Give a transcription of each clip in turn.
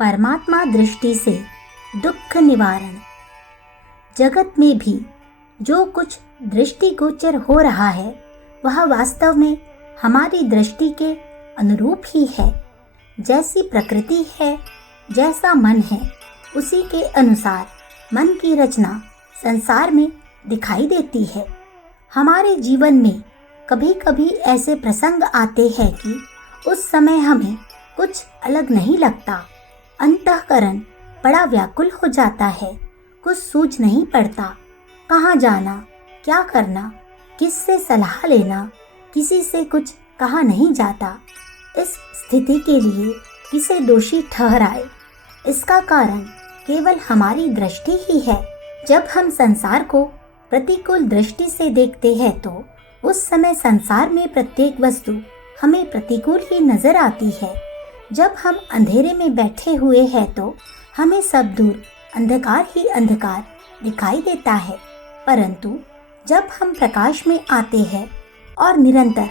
परमात्मा दृष्टि से दुख निवारण। जगत में भी जो कुछ दृष्टिगोचर हो रहा है वह वास्तव में हमारी दृष्टि के अनुरूप ही है। जैसी प्रकृति है, जैसा मन है, उसी के अनुसार मन की रचना संसार में दिखाई देती है। हमारे जीवन में कभी कभी ऐसे प्रसंग आते हैं कि उस समय हमें कुछ अलग नहीं लगता। अंतःकरण बड़ा व्याकुल हो जाता है, कुछ सूझ नहीं पड़ता। कहाँ जाना, क्या करना, किससे सलाह लेना, किसी से कुछ कहा नहीं जाता। इस स्थिति के लिए किसे दोषी ठहराए, इसका कारण केवल हमारी दृष्टि ही है। जब हम संसार को प्रतिकूल दृष्टि से देखते हैं तो उस समय संसार में प्रत्येक वस्तु हमें प्रतिकूल ही नजर आती है। जब हम अंधेरे में बैठे हुए हैं तो हमें सब दूर अंधकार ही अंधकार दिखाई देता है, परंतु जब हम प्रकाश में आते हैं और निरंतर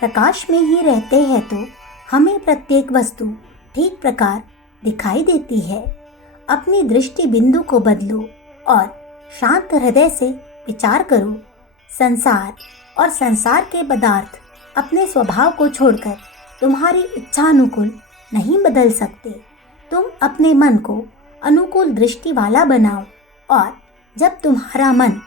प्रकाश में ही रहते हैं तो हमें प्रत्येक वस्तु ठीक प्रकार दिखाई देती है। अपनी दृष्टि बिंदु को बदलो और शांत हृदय से विचार करो। संसार और संसार के पदार्थ अपने स्वभाव को छोड़कर तुम्हारी इच्छानुकूल नहीं बदल सकते। तुम अपने मन को अनुकूल दृष्टि वाला बनाओ और जब तुम्हारा मन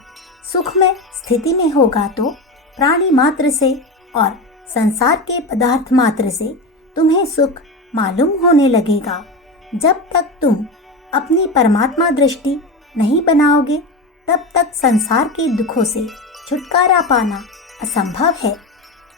सुखमय स्थिति में होगा तो प्राणी मात्र से और संसार के पदार्थ मात्र से तुम्हें सुख मालूम होने लगेगा। जब तक तुम अपनी परमात्मा दृष्टि नहीं बनाओगे तब तक संसार के दुखों से छुटकारा पाना असंभव है।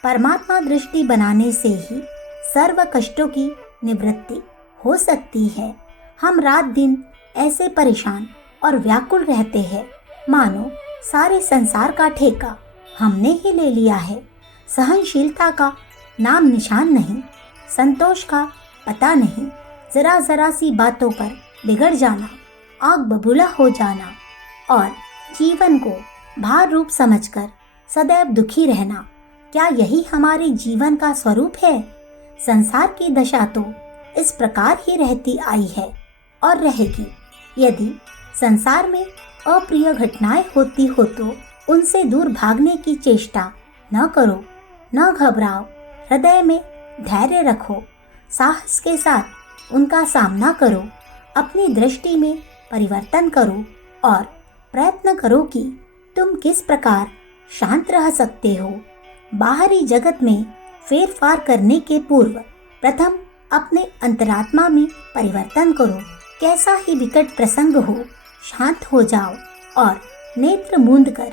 परमात्मा दृष्टि बनाने से ही सर्व कष्टों की निवृत्ति हो सकती है। हम रात दिन ऐसे परेशान और व्याकुल रहते हैं मानो सारे संसार का ठेका हमने ही ले लिया है। सहनशीलता का नाम निशान नहीं, संतोष का पता नहीं। जरा जरा सी बातों पर बिगड़ जाना, आग बबूला हो जाना और जीवन को भार रूप समझकर सदैव दुखी रहना, क्या यही हमारे जीवन का स्वरूप है? संसार की दशा तो इस प्रकार ही रहती आई है और रहेगी। यदि संसार में अप्रिय घटनाएं होती हो तो उनसे दूर भागने की चेष्टा न करो, न घबराओ, हृदय में धैर्य रखो, साहस के साथ उनका सामना करो। अपनी दृष्टि में परिवर्तन करो और प्रयत्न करो कि तुम किस प्रकार शांत रह सकते हो। बाहरी जगत में फेरफार करने के पूर्व प्रथम अपने अंतरात्मा में परिवर्तन करो। कैसा ही विकट प्रसंग हो, शांत हो जाओ और नेत्र मूंद कर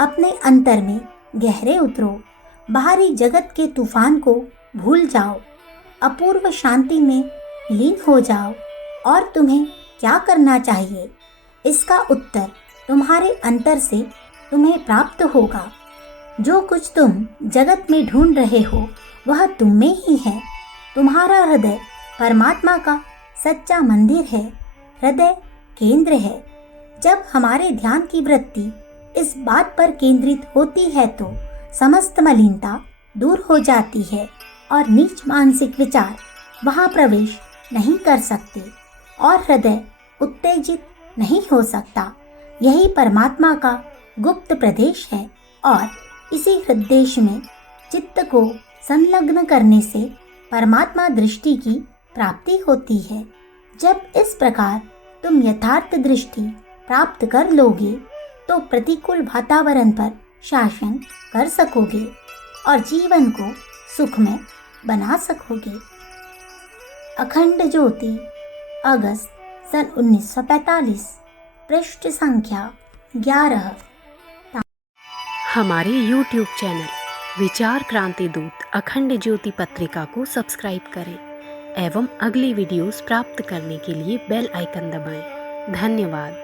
अपने अंतर में गहरे उतरो। बाहरी जगत के तूफान को भूल जाओ, अपूर्व शांति में लीन हो जाओ। और तुम्हें क्या करना चाहिए, इसका उत्तर तुम्हारे अंतर से तुम्हें प्राप्त होगा। जो कुछ तुम जगत में ढूंढ रहे हो वह तुम में ही है। तुम्हारा हृदय परमात्मा का सच्चा मंदिर है, हृदय केंद्र है। जब हमारे ध्यान की वृत्ति इस बात पर केंद्रित होती है तो समस्त मलिनता दूर हो जाती है और नीच मानसिक विचार वहां प्रवेश नहीं कर सकते और हृदय उत्तेजित नहीं हो सकता। यही परमात्मा का गुप्त प्रदेश है और इसी हृदय में चित्त को संलग्न करने से परमात्मा दृष्टि की प्राप्ति होती है। जब इस प्रकार तुम यथार्थ दृष्टि प्राप्त कर लोगे तो प्रतिकूल वातावरण पर शासन कर सकोगे और जीवन को सुखमय बना सकोगे। अखंड ज्योति, अगस्त सन 1945, पृष्ठ संख्या 11। हमारे YouTube चैनल विचार क्रांति दूत अखंड ज्योति पत्रिका को सब्सक्राइब करें एवं अगली वीडियोस प्राप्त करने के लिए बेल आइकन दबाएं। धन्यवाद।